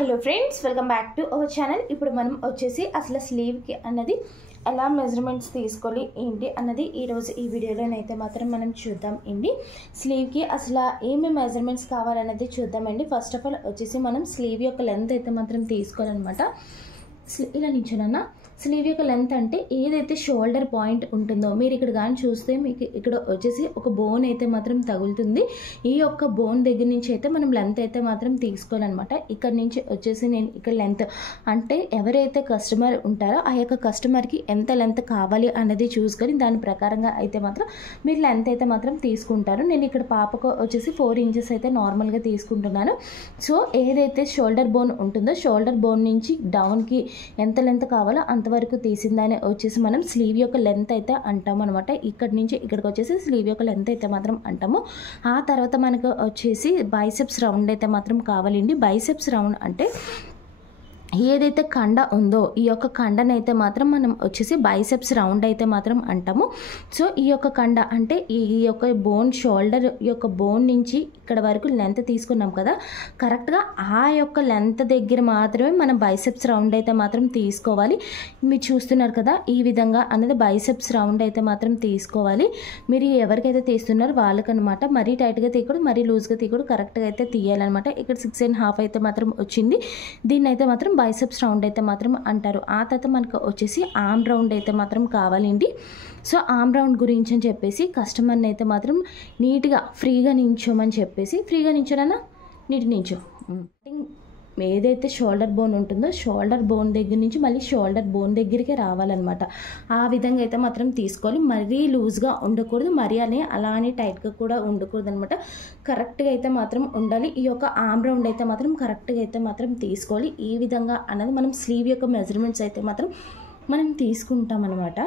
Hello friends, welcome back to our channel. ఇప్పుడు మనం వచ్చేసి అసలు స్లీవ్కి అన్నది ఎలా మెజర్మెంట్స్ తీసుకోవాలి ఏంటి అన్నది ఈరోజు ఈ వీడియోలోనైతే మాత్రం మనం చూద్దాం అండి. స్లీవ్కి అసలు ఏమి మెజర్మెంట్స్ కావాలన్నది చూద్దామండి. ఫస్ట్ ఆఫ్ ఆల్ వచ్చేసి మనం స్లీవ్ యొక్క లెంత్ అయితే మాత్రం తీసుకోవాలన్నమాట. ఇలా నించోనన్నా స్లీవ్ యొక్క లెంత్ అంటే ఏదైతే షోల్డర్ పాయింట్ ఉంటుందో మీరు ఇక్కడ కానీ చూస్తే మీకు ఇక్కడ వచ్చేసి ఒక బోన్ అయితే మాత్రం తగులుతుంది. ఈ యొక్క బోన్ దగ్గర నుంచి అయితే మనం లెంత్ అయితే మాత్రం తీసుకోవాలన్నమాట. ఇక్కడ నుంచి వచ్చేసి నేను ఇక్కడ లెంత్ అంటే ఎవరైతే కస్టమర్ ఉంటారో ఆ యొక్క కస్టమర్కి ఎంత లెంత్ కావాలి అన్నది చూసుకొని దాని ప్రకారంగా అయితే మాత్రం మీరు లెంత్ అయితే మాత్రం తీసుకుంటారు. నేను ఇక్కడ పాపకు వచ్చేసి 4 ఇంచెస్ అయితే నార్మల్గా తీసుకుంటున్నాను. సో ఏదైతే షోల్డర్ బోన్ ఉంటుందో షోల్డర్ బోన్ నుంచి డౌన్కి ఎంత లెంత్ కావాలో అంతవరకు తీసిందానే వచ్చేసి మనం స్లీవ్ యొక్క లెంత్ అయితే అంటాము అనమాట. ఇక్కడ నుంచి ఇక్కడికి వచ్చేసి స్లీవ్ యొక్క లెంత్ అయితే మాత్రం అంటాము. ఆ తర్వాత మనకు వచ్చేసి బైసెప్స్ రౌండ్ అయితే మాత్రం కావాలండి. బైసెప్స్ రౌండ్ అంటే ఏదైతే కండ ఉందో ఈ యొక్క కండనైతే మాత్రం మనం వచ్చేసి బైసెప్స్ రౌండ్ అయితే మాత్రం అంటాము. సో ఈ యొక్క కండ అంటే ఈ యొక్క బోన్ షోల్డర్ యొక్క బోన్ నుంచి ఇక్కడ వరకు లెంత్ తీసుకున్నాం కదా, కరెక్ట్గా ఆ యొక్క లెంత్ దగ్గర మాత్రమే మనం బైసెప్స్ రౌండ్ అయితే మాత్రం తీసుకోవాలి. మీరు చూస్తున్నారు కదా ఈ విధంగా అనేది బైసెప్స్ రౌండ్ అయితే మాత్రం తీసుకోవాలి. మీరు ఎవరికైతే తీస్తున్నారో వాళ్ళకనమాట. మరీ టైట్గా తీయకూడదు, మరీ లూజ్గా తీయకూడదు, కరెక్ట్గా అయితే తీయాలన్నమాట. ఇక్కడ 6.5 అయితే మాత్రం వచ్చింది. దీన్ని అయితే మాత్రం బైసెప్స్ రౌండ్ అయితే మాత్రం అంటారు. ఆ తర్వాత మనకు వచ్చేసి ఆర్మ్ రౌండ్ అయితే మాత్రం కావాలండి. సో ఆర్మ్ రౌండ్ గురించి అని చెప్పేసి కస్టమర్ని అయితే మాత్రం నీట్గా ఫ్రీగా నించోమని చెప్పేసి ఫ్రీగా నించోనన్నా నీట్ నించో. ఏదైతే షోల్డర్ బోన్ ఉంటుందో షోల్డర్ బోన్ దగ్గర నుంచి మళ్ళీ షోల్డర్ బోన్ దగ్గరికే రావాలన్నమాట. ఆ విధంగా అయితే మాత్రం తీసుకోవాలి. మరీ లూజ్గా ఉండకూడదు, మరీ అలానే టైట్గా కూడా ఉండకూడదు అనమాట. కరెక్ట్గా అయితే మాత్రం ఉండాలి. ఈ యొక్క ఆర్మ్ రౌండ్ అయితే మాత్రం కరెక్ట్గా అయితే మాత్రం తీసుకోవాలి. ఈ విధంగా అన్నది మనం స్లీవ్ యొక్క మెజర్మెంట్స్ అయితే మాత్రం మనం తీసుకుంటాం అనమాట.